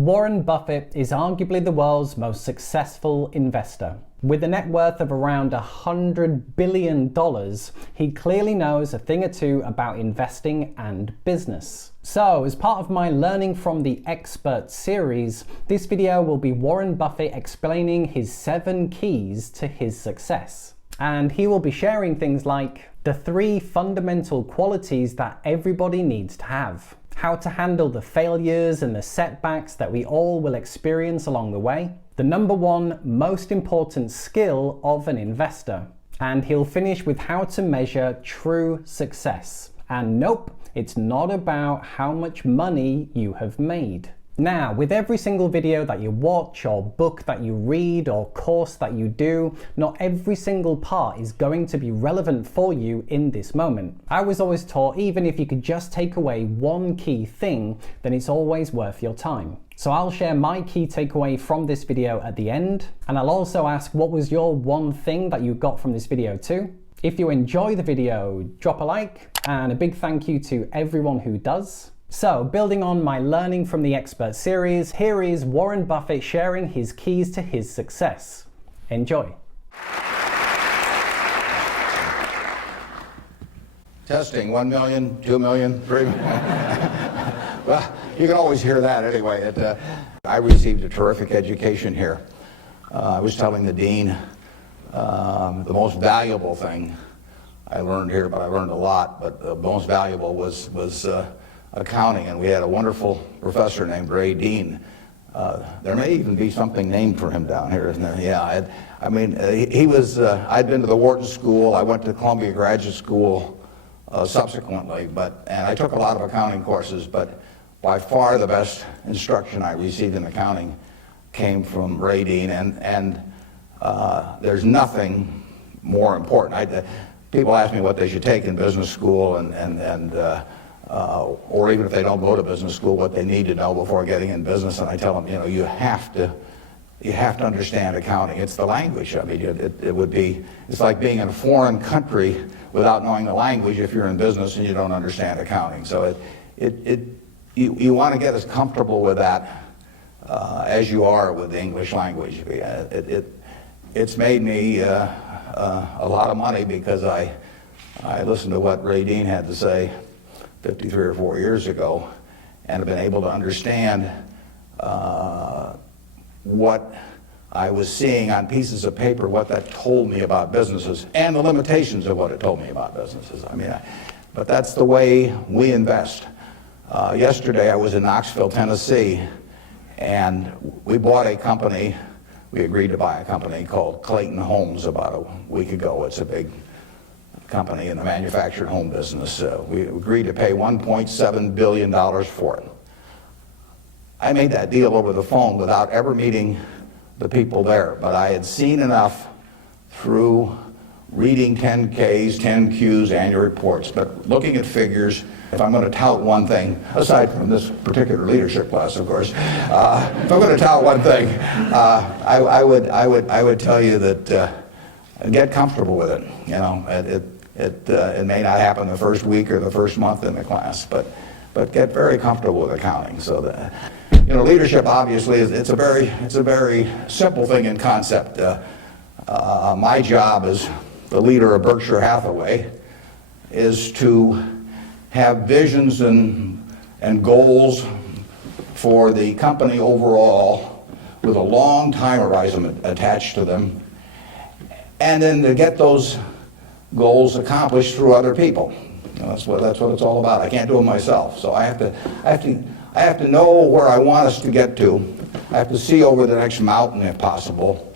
Warren Buffett is arguably the world's most successful investor. With a net worth of around $100 billion, he clearly knows a thing or two about investing and business. So, as part of my Learning from the Expert series, this video will be Warren Buffett explaining his 7 keys to his success. And he will be sharing things like the 3 fundamental qualities that everybody needs to have, how to handle the failures and the setbacks that we all will experience along the way, the number 1 most important skill of an investor, and he'll finish with how to measure true success. And nope, it's not about how much money you have made. Now, with every single video that you watch or book that you read or course that you do, not every single part is going to be relevant for you in this moment. I was always taught even if you could just take away 1 key thing, then it's always worth your time. So I'll share my key takeaway from this video at the end, and I'll also ask what was your 1 thing that you got from this video too. If you enjoy the video, drop a like, and a big thank you to everyone who does. So, building on my Learning from the Expert series, here is Warren Buffett sharing his keys to his success. Enjoy. Testing, 1 million, 2 million, 3 million. Well, you can always hear that anyway. I received a terrific education here. I was telling the dean the most valuable thing I learned here, but I learned a lot, but the most valuable was accounting, and we had a wonderful professor named Ray Dean. There may even be something named for him down here, isn't there? Yeah, he was, I'd been to the Wharton School, I went to Columbia Graduate School subsequently, and I took a lot of accounting courses, but by far the best instruction I received in accounting came from Ray Dean, and there's nothing more important. People ask me what they should take in business school, or even if they don't go to business school, what they need to know before getting in business, and I tell them, you have to understand accounting. It's the language. I mean, it's like being in a foreign country without knowing the language if you're in business and you don't understand accounting. So you want to get as comfortable with that as you are with the English language. It's made me a lot of money because I listened to what Ray Dean had to say 53 or 4 years ago, and have been able to understand what I was seeing on pieces of paper, what that told me about businesses, and the limitations of what it told me about businesses. But that's the way we invest. Yesterday I was in Knoxville, Tennessee, and we bought a company. We agreed to buy a company called Clayton Homes about a week ago. It's a big company in the manufactured home business. We agreed to pay $1.7 billion for it. I made that deal over the phone without ever meeting the people there, but I had seen enough through reading 10Ks, 10Qs, annual reports, but looking at figures. If I'm going to tout one thing, aside from this particular leadership class, of course, if I'm going to tout one thing, I would tell you that get comfortable with it. It may not happen the first week or the first month in the class, but get very comfortable with accounting. So that leadership obviously it's a very simple thing in concept. My job as the leader of Berkshire Hathaway is to have visions and goals for the company overall with a long time horizon attached to them, and then to get those goals accomplished through other people. That's what it's all about. I can't do it myself, so I have to know where I want us to get to. I have to see over the next mountain if possible,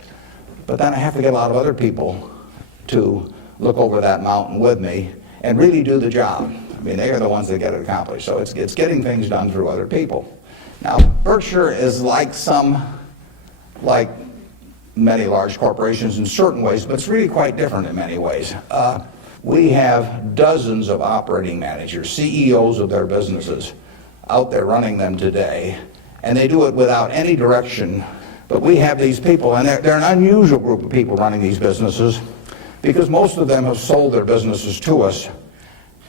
but then I have to get a lot of other people to look over that mountain with me and really do the job. They are the ones that get it accomplished. So it's getting things done through other people. Now, Berkshire is like many large corporations in certain ways, but it's really quite different in many ways. We have dozens of operating managers, CEOs of their businesses, out there running them today, and they do it without any direction. But we have these people, and they're an unusual group of people running these businesses, because most of them have sold their businesses to us,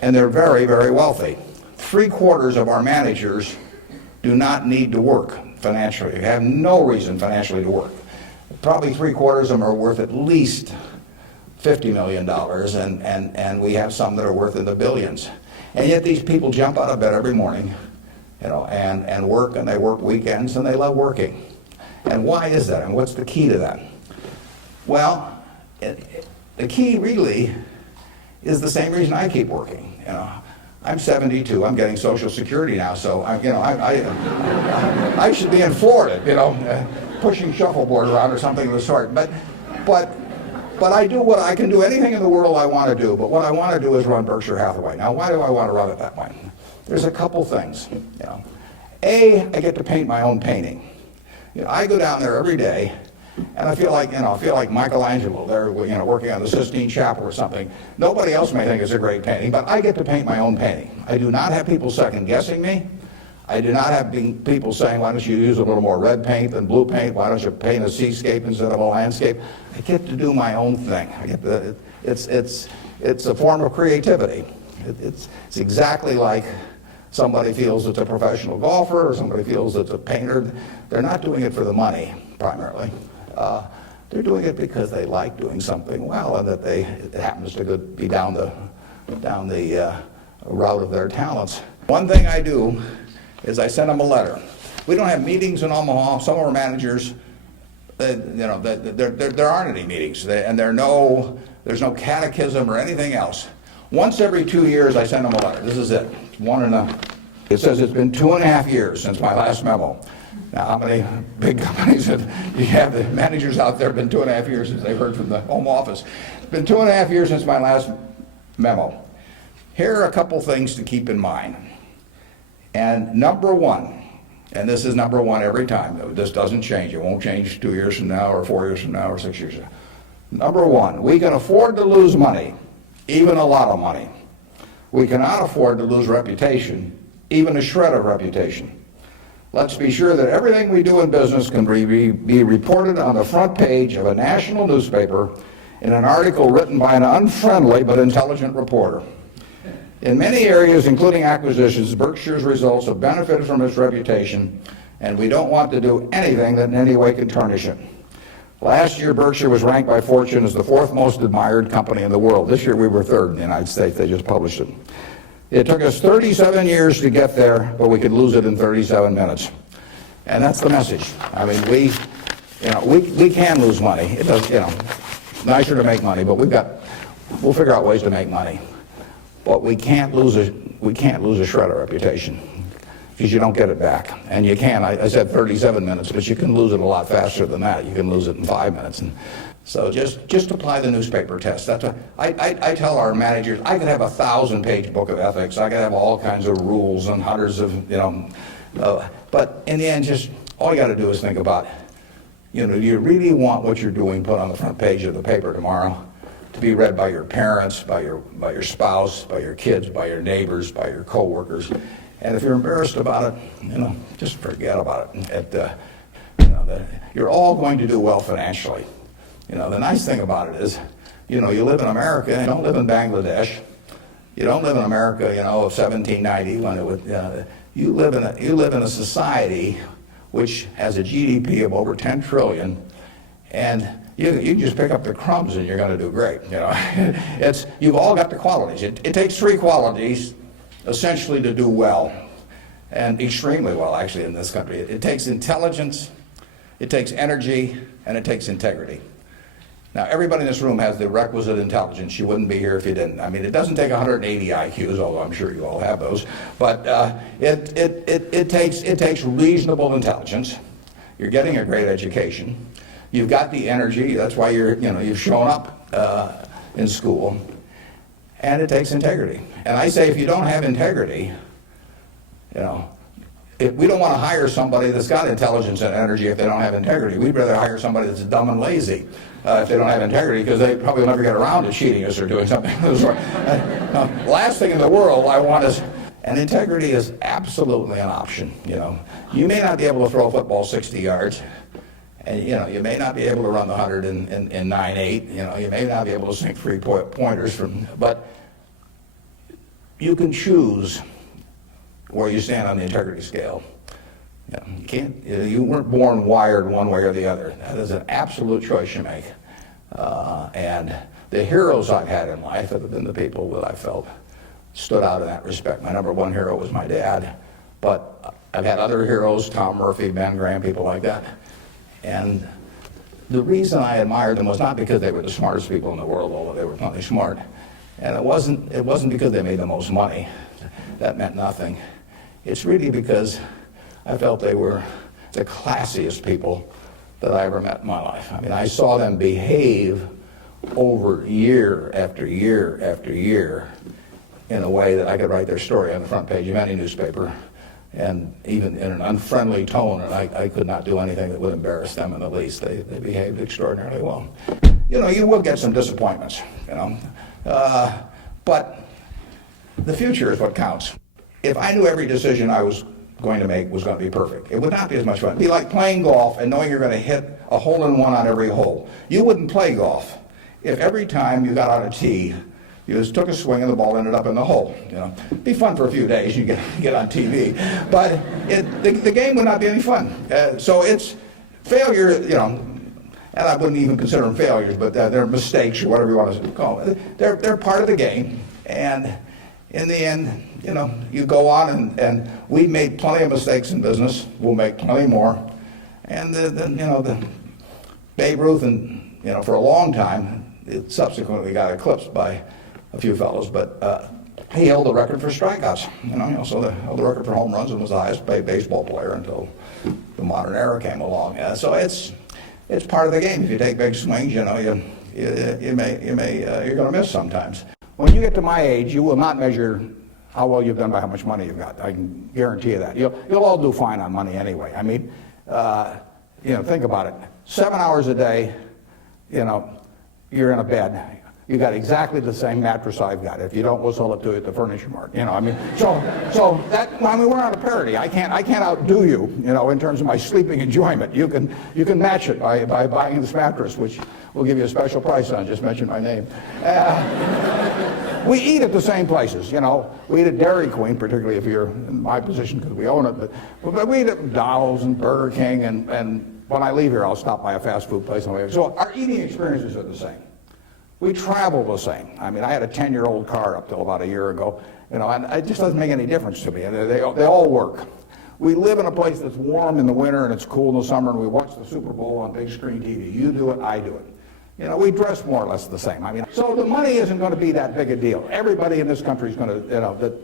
and they're very, very wealthy. 3/4 of our managers do not need to work. financially, have no reason financially to work. Probably 3/4 of them are worth at least $50 million, and we have some that are worth in the billions. And yet these people jump out of bed every morning, and work, and they work weekends, and they love working. And why is that? And what's the key to that? Well, the key really is the same reason I keep working. I'm 72. I'm getting Social Security now, so I should be in Florida, pushing shuffleboard around or something of the sort. But I do what I can do. Anything in the world I want to do. But what I want to do is run Berkshire Hathaway. Now, why do I want to run it that way? There's a couple things. A, I get to paint my own painting. I go down there every day, and I feel like Michelangelo there, working on the Sistine Chapel or something. Nobody else may think it's a great painting, but I get to paint my own painting. I do not have people second guessing me. I do not have people saying, why don't you use a little more red paint than blue paint? Why don't you paint a seascape instead of a landscape? I get to do my own thing. It's a form of creativity. It's exactly like somebody feels it's a professional golfer or somebody feels it's a painter. They're not doing it for the money, primarily. They're doing it because they like doing something well, and that it happens to be down the route of their talents. One thing I do is I send them a letter. We don't have meetings in Omaha. Some of our managers, there aren't any meetings, and there's no catechism or anything else. Once every 2 years, I send them a letter. This is it. It says it's been 2.5 years since my last memo. Now, how many big companies you have the managers out there? Been 2.5 years since they've heard from the home office. It's been 2.5 years since my last memo. Here are a couple things to keep in mind. And number one, and this is number one every time. This doesn't change. It won't change 2 years from now or 4 years from now or 6 years from now. Number one, we can afford to lose money, even a lot of money. We cannot afford to lose reputation, even a shred of reputation. Let's be sure that everything we do in business can be reported on the front page of a national newspaper in an article written by an unfriendly but intelligent reporter. In many areas, including acquisitions, Berkshire's results have benefited from its reputation, and we don't want to do anything that in any way can tarnish it. Last year, Berkshire was ranked by Fortune as the 4th most admired company in the world. This year, we were 3rd in the United States. They just published it. It took us 37 years to get there, but we could lose it in 37 minutes. And that's the message. I mean, we can lose money. It does, nicer to make money, but we'll figure out ways to make money. But we can't lose a shred of reputation, because you don't get it back. And you can. I said 37 minutes, but you can lose it a lot faster than that. You can lose it in 5 minutes. And so just apply the newspaper test. That's what I tell our managers. I could have a 1,000-page book of ethics. I could have all kinds of rules and hundreds of, but in the end, just all you got to do is think about, do you really want what you're doing put on the front page of the paper tomorrow to be read by your parents, by your spouse, by your kids, by your neighbors, by your coworkers? And if you're embarrassed about it, just forget about it. You're all going to do well financially. The nice thing about it is, you live in America. You don't live in Bangladesh. You don't live in America, of 1790 when it would. You live in a society which has a GDP of over 10 trillion, and you can just pick up the crumbs and you're going to do great. You've all got the qualities. It takes 3 qualities essentially to do well, and extremely well actually in this country. It takes intelligence, it takes energy, and it takes integrity. Now, everybody in this room has the requisite intelligence. You wouldn't be here if you didn't. I mean, it doesn't take 180 IQs, although I'm sure you all have those. But it takes reasonable intelligence. You're getting a great education. You've got the energy. That's why you've shown up in school. And it takes integrity. And I say, if you don't have integrity, we don't want to hire somebody that's got intelligence and energy if they don't have integrity. We'd rather hire somebody that's dumb and lazy if they don't have integrity, because they probably will never get around to cheating us or doing something of the sort. Last thing in the world I want is, and integrity is absolutely an option. You may not be able to throw a football 60 yards, and you may not be able to run the 100 in 9.8. You may not be able to sink 3-pointers but you can choose where you stand on the integrity scale. You weren't born wired one way or the other. That is an absolute choice you make. And the heroes I've had in life have been the people that I felt stood out in that respect. My number one hero was my dad, but I've had other heroes, Tom Murphy, Ben Graham, people like that. And the reason I admired them was not because they were the smartest people in the world, although they were plenty smart. And it wasn't because they made the most money. That meant nothing. It's really because I felt they were the classiest people that I ever met in my life. I mean, I saw them behave over year after year after year in a way that I could write their story on the front page of any newspaper, and even in an unfriendly tone, and I could not do anything that would embarrass them in the least. They behaved extraordinarily well. You will get some disappointments, but the future is what counts. If I knew every decision I was going to make was going to be perfect, it would not be as much fun. It'd be like playing golf and knowing you're going to hit a hole-in-one on every hole. You wouldn't play golf if every time you got on a tee, you just took a swing and the ball ended up in the hole. It'd be fun for a few days. You get on TV, but the game would not be any fun. So it's failure. And I wouldn't even consider them failures, but they're mistakes or whatever you want to call it. They're part of the game, and in the end, you go on, and we made plenty of mistakes in business. We'll make plenty more, and the Babe Ruth, and for a long time, it subsequently got eclipsed by a few fellows, but he held the record for strikeouts. He also held the record for home runs and was the highest paid baseball player until the modern era came along. So it's part of the game. If you take big swings, you're going to miss sometimes. When you get to my age, you will not measure how well you've done by how much money you've got. I can guarantee you that. You'll all do fine on money anyway. I mean, think about it. 7 hours a day, you're in a bed. You got exactly the same mattress I've got. If you don't, we'll sell it to you at the furniture mart. So we're on a parity. I can't outdo you, in terms of my sleeping enjoyment. You can match it by buying this mattress, which we'll give you a special price on. Just mention my name. We eat at the same places. We eat at Dairy Queen, particularly if you're in my position because we own it. But we eat at McDonald's and Burger King, and when I leave here, I'll stop by a fast food place. So our eating experiences are the same. We travel the same. I mean, I had a 10-year-old car up till about a year ago, and it just doesn't make any difference to me. They all work. We live in a place that's warm in the winter and it's cool in the summer, and we watch the Super Bowl on big screen TV. You do it, I do it. We dress more or less the same. So the money isn't going to be that big a deal. Everybody in this country is going to,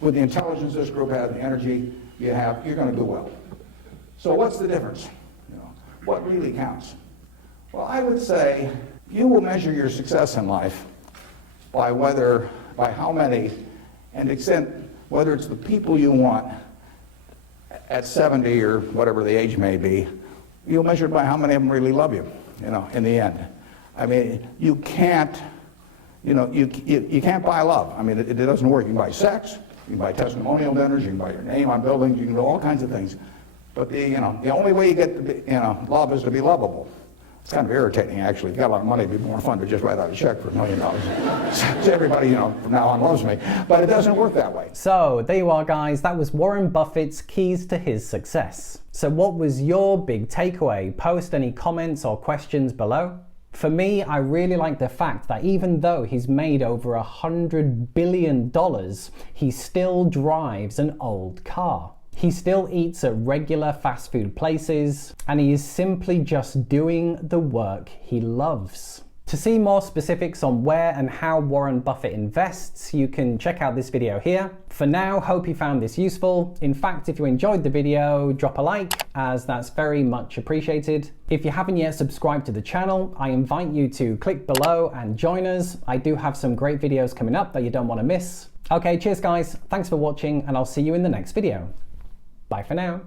with the intelligence this group has, the energy you have, you're going to do well. So what's the difference? What really counts? Well, I would say you will measure your success in life by how many, and extent, whether it's the people you want at 70 or whatever the age may be, you'll measure it by how many of them really love you, in the end. I mean, you can't buy love. I mean, it doesn't work. You can buy sex, you can buy testimonial dinners, you can buy your name on buildings, you can do all kinds of things. But the only way you get to be, love is to be lovable. It's kind of irritating, actually. If you got a lot of money, it'd be more fun to just write out a check for $1 million. So everybody, from now on loves me. But it doesn't work that way. So there you are, guys. That was Warren Buffett's keys to his success. So what was your big takeaway? Post any comments or questions below. For me, I really like the fact that even though he's made over $100 billion, he still drives an old car. He still eats at regular fast food places, and he is simply just doing the work he loves. To see more specifics on where and how Warren Buffett invests, you can check out this video here. For now, hope you found this useful. In fact, if you enjoyed the video, drop a like, as that's very much appreciated. If you haven't yet subscribed to the channel, I invite you to click below and join us. I do have some great videos coming up that you don't want to miss. Okay, cheers guys, thanks for watching, and I'll see you in the next video. Bye for now.